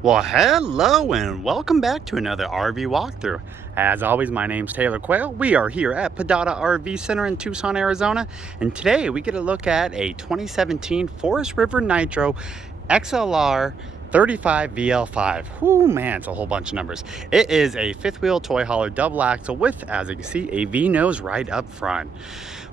Well, hello and welcome back to another RV walkthrough. As always, my name's Taylor Quayle. We are here at Podata RV Center in Tucson, Arizona, and today we get a look at a 2017 Forest River Nitro XLR 35VL5. Whoo, man, it's a whole bunch of numbers. It is a fifth wheel toy hauler double axle with, as you can see, a V-nose right up front.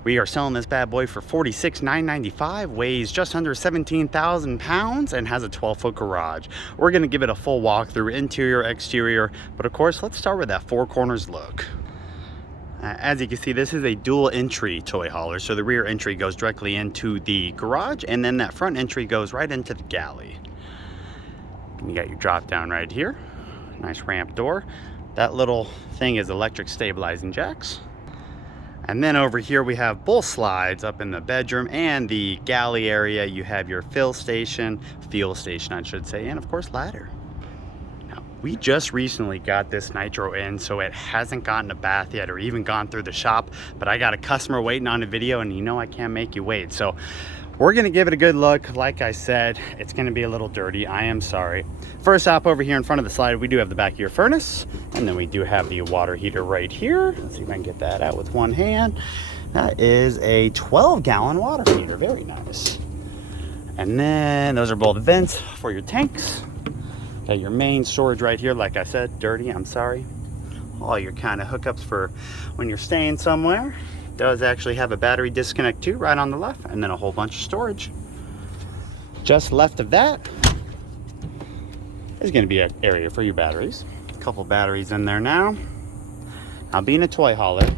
We are selling this bad boy for $46,995, weighs just under 17,000 pounds, and has a 12-foot garage. We're gonna give it a full walkthrough, interior, exterior, but of course, let's start with that four corners look. As you can see, this is a dual entry toy hauler, so the rear entry goes directly into the garage, and then that front entry goes right into the galley. You got your drop down right here, nice ramp door. That little thing is electric stabilizing jacks. And then over here we have both slides up in the bedroom and the galley area. You have your fuel station I should say, and of course ladder. Now, we just recently got this Nitro in, so it hasn't gotten a bath yet or even gone through the shop, but I got a customer waiting on a video, and you know I can't make you wait. So we're gonna give it a good look. Like I said, it's gonna be a little dirty, I am sorry. First off, over here in front of the slide, we do have the back of your furnace, and then we do have the water heater right here. Let's see if I can get that out with one hand. That is a 12-gallon water heater, very nice. And then those are both vents for your tanks. Got your main storage right here, like I said, dirty, I'm sorry. All your kind of hookups for when you're staying somewhere. Does actually have a battery disconnect too, right on the left, and then a whole bunch of storage. Just left of that is going to be an area for your batteries. A couple batteries in there now. Now, being a toy hauler,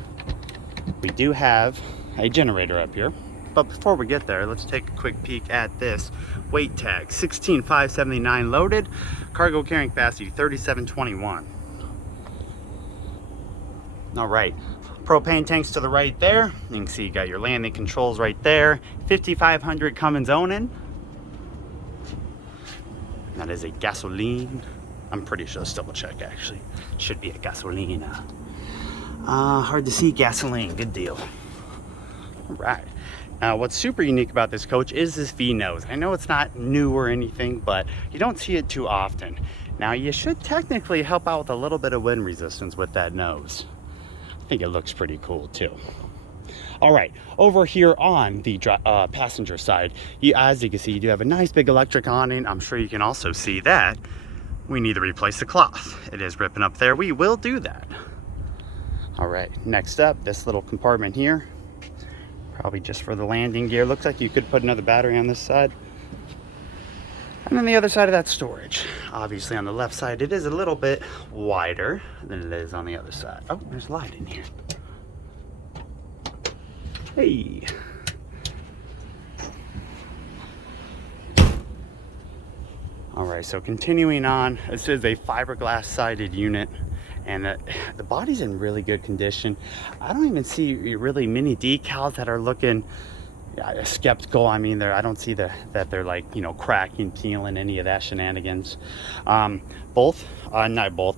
we do have a generator up here. But before we get there, let's take a quick peek at this weight tag. 16,579 loaded, cargo carrying capacity 3,721. All right. Propane tanks to the right there. You can see you got your landing controls right there. 5,500 Cummins Onan. That is a gasoline. I'm pretty sure, let's double check actually. Should be a gasolina. Hard to see gasoline, good deal. All right. Now, what's super unique about this coach is this V-nose. I know it's not new or anything, but you don't see it too often. Now, you should technically help out with a little bit of wind resistance with that nose. I think it looks pretty cool too. All right, over here on the passenger side, as you can see, you do have a nice big electric awning. I'm sure you can also see that we need to replace the cloth. It is ripping up there. We will do that. All right, next up, this little compartment here, probably just for the landing gear. Looks like you could put another battery on this side. And then the other side of that storage. Obviously on the left side, it is a little bit wider than it is on the other side. Oh, there's light in here. Hey. All right, so continuing on, this is a fiberglass sided unit, and the body's in really good condition. I don't even see really many decals that are looking skeptical. I mean, I don't see that they're like, you know, cracking, peeling, any of that shenanigans. Not both,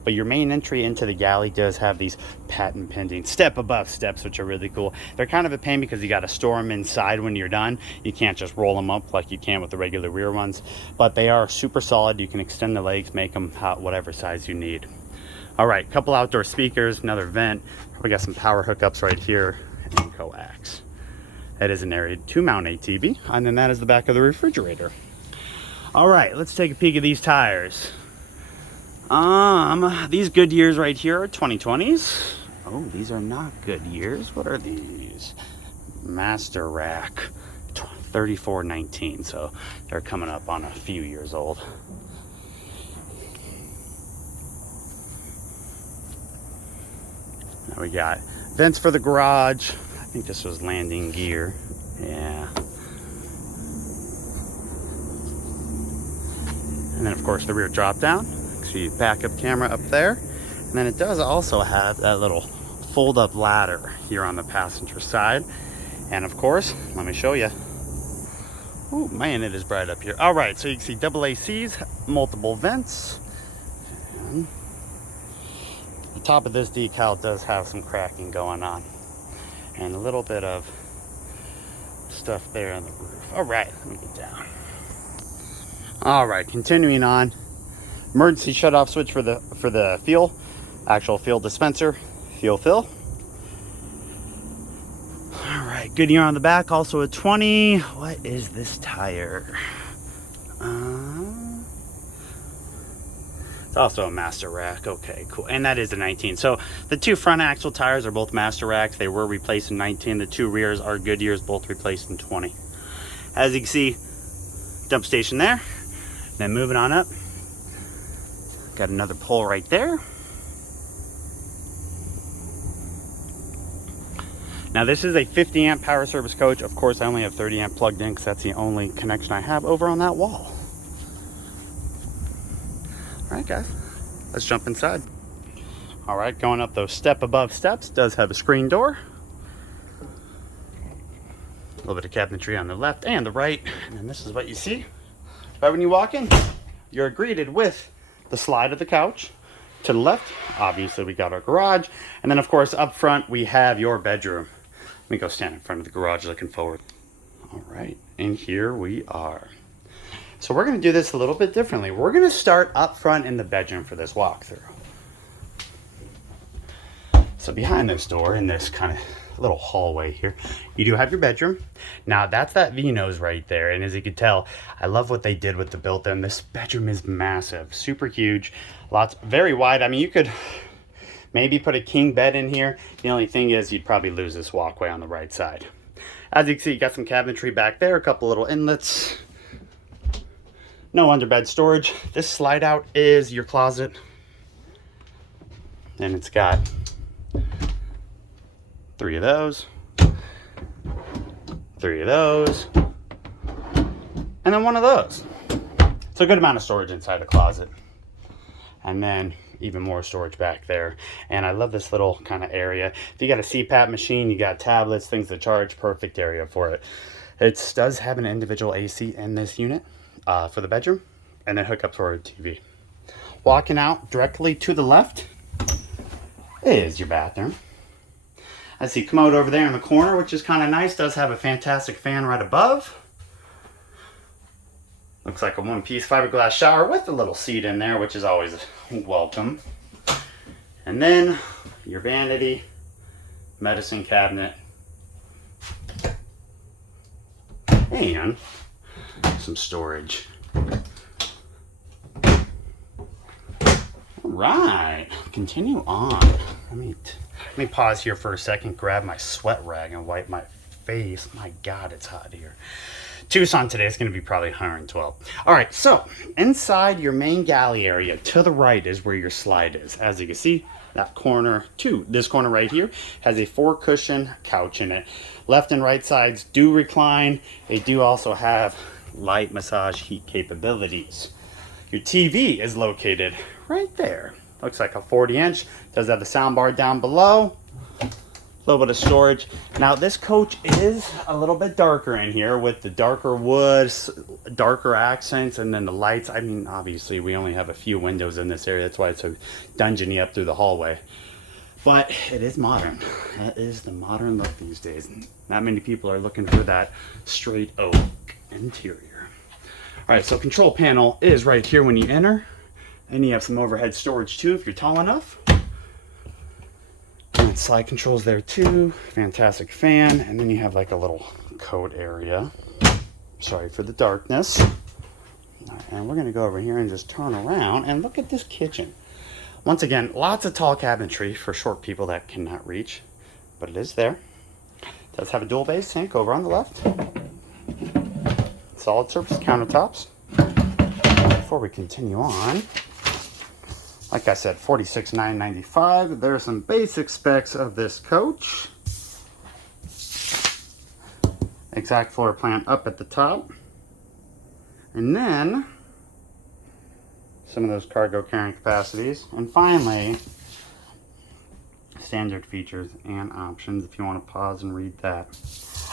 but your main entry into the galley does have these patent pending step above steps, which are really cool. They're kind of a pain because you got to store them inside when you're done. You can't just roll them up like you can with the regular rear ones, but they are super solid. You can extend the legs, make them whatever size you need. All right, couple outdoor speakers, another vent. We got some power hookups right here and coax. That is an area to mount ATV, and then that is the back of the refrigerator. All right, let's take a peek at these tires. These Goodyears right here are 2020s. Oh, these are not Goodyears. What are these? Master Rack 3419. So they're coming up on a few years old. Now we got vents for the garage. I think this was landing gear. Yeah. And then of course the rear drop down. See backup camera up there. And then it does also have that little fold up ladder here on the passenger side. And of course, let me show you. Oh man, it is bright up here. All right, so you can see double ACs, multiple vents. And the top of this decal does have some cracking going on. And a little bit of stuff there on the roof. All right, let me get down. All right, continuing on. Emergency shut-off switch for the fuel, actual fuel dispenser, fuel fill. All right, Goodyear on the back, also a 20. What is this tire? It's also a master rack. Okay, cool. And that is a 19. So the two front axle tires are both master racks. They were replaced in 19. The two rears are Goodyears, both replaced in 20. As you can see, dump station there. Then moving on up, got another pole right there. Now this is a 50 amp power service coach. Of course, I only have 30 amp plugged in because that's the only connection I have over on that wall. All right, guys, let's jump inside. All right, going up those step above steps, does have a screen door. A little bit of cabinetry on the left and the right. And then this is what you see. Right when you walk in, you're greeted with the slide of the couch. To the left, obviously we got our garage. And then of course up front, we have your bedroom. Let me go stand in front of the garage looking forward. All right, and here we are. So we're gonna do this a little bit differently. We're gonna start up front in the bedroom for this walkthrough. So behind this door, in this kind of little hallway here, you do have your bedroom. Now that's that V-nose right there, and as you can tell, I love what they did with the built-in. This bedroom is massive, super huge, lots, very wide. I mean, you could maybe put a king bed in here. The only thing is you'd probably lose this walkway on the right side. As you can see, you got some cabinetry back there, a couple little inlets. No underbed storage. This slide out is your closet. And it's got 3 of those, 3 of those, and then 1 of those. So a good amount of storage inside the closet. And then even more storage back there. And I love this little kind of area. If you got a CPAP machine, you got tablets, things to charge, perfect area for it. It does have an individual AC in this unit for the bedroom, and then hook up to our TV. Walking out directly to the left is your bathroom. I see commode over there in the corner, which is kind of nice. Does have a fantastic fan right above. Looks like a one-piece fiberglass shower with a little seat in there, which is always welcome. And then your vanity, medicine cabinet, and some storage. All right, continue on. Let me pause here for a second, grab my sweat rag and wipe my face. My God, it's hot here. Tucson today is going to be probably 112. All right, so inside your main galley area to the right is where your slide is. As you can see, that corner to this corner right here has a 4-cushion couch in it. Left and right sides do recline. They do also have light massage heat capabilities. Your TV is located right there. Looks like a 40-inch. Does have the sound bar down below. A little bit of storage. Now this coach is a little bit darker in here with the darker woods, darker accents, and then the lights. I mean, obviously we only have a few windows in this area. That's why it's so dungeony up through the hallway. But it is modern. That is the modern look these days. Not many people are looking for that straight oak interior. All right, so control panel is right here when you enter. And you have some overhead storage too if you're tall enough. And slide controls there too. Fantastic fan. And then you have like a little coat area. Sorry for the darkness. All right, and we're gonna go over here and just turn around and look at this kitchen. Once again, lots of tall cabinetry for short people that cannot reach, but it is there. It does have a dual base sink over on the left. Solid surface countertops. Before we continue on, like I said, $46,995. There are some basic specs of this coach. Exact floor plan up at the top. And then some of those cargo carrying capacities. And finally, standard features and options if you want to pause and read that.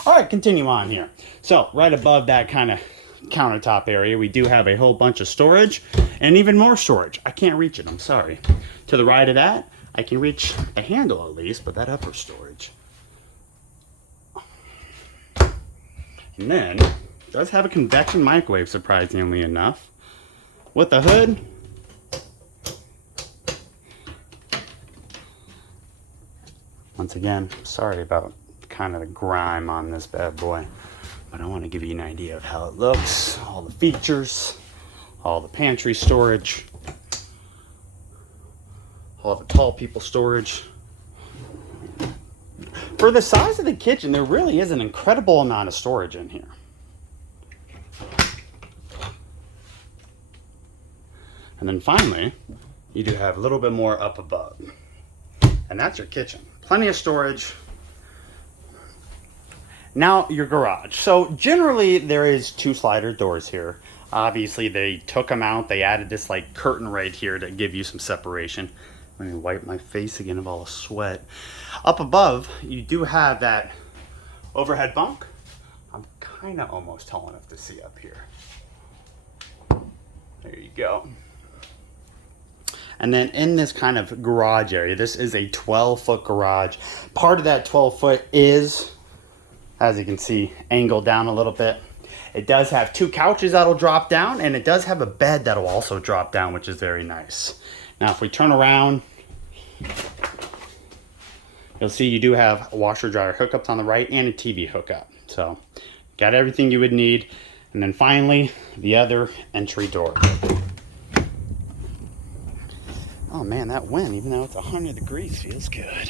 All right, continue on here. So right above that kind of countertop area, we do have a whole bunch of storage and even more storage. I can't reach it, I'm sorry. To the right of that, I can reach the handle at least, but that upper storage. And then, it does have a convection microwave, surprisingly enough. With the hood, Once again, sorry about kind of the grime on this bad boy, but I want to give you an idea of how it looks, all the features, all the pantry storage, all the tall people storage. For the size of the kitchen, there really is an incredible amount of storage in here. And then finally, you do have a little bit more up above. And that's your kitchen. Plenty of storage. Now your garage. So generally there is 2 slider doors here. Obviously they took them out. They added this like curtain right here to give you some separation. Let me wipe my face again of all the sweat. Up above, you do have that overhead bunk. I'm kind of almost tall enough to see up here. There you go. And then in this kind of garage area, this is a 12-foot garage. Part of that 12-foot is, as you can see, angled down a little bit. It does have 2 couches that'll drop down, and it does have a bed that'll also drop down, which is very nice. Now, if we turn around, you'll see you do have a washer dryer hookups on the right and a TV hookup. So, got everything you would need. And then finally, the other entry door. Oh man, that wind, even though it's 100 degrees, feels good.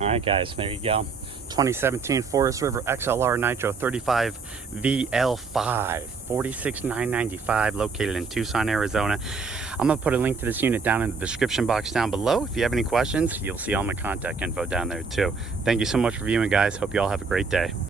All right, guys, there you go. 2017 Forest River XLR Nitro 35VL5, $46,995, located in Tucson, Arizona. I'm gonna put a link to this unit down in the description box down below. If you have any questions, you'll see all my contact info down there too. Thank you so much for viewing, guys. Hope you all have a great day.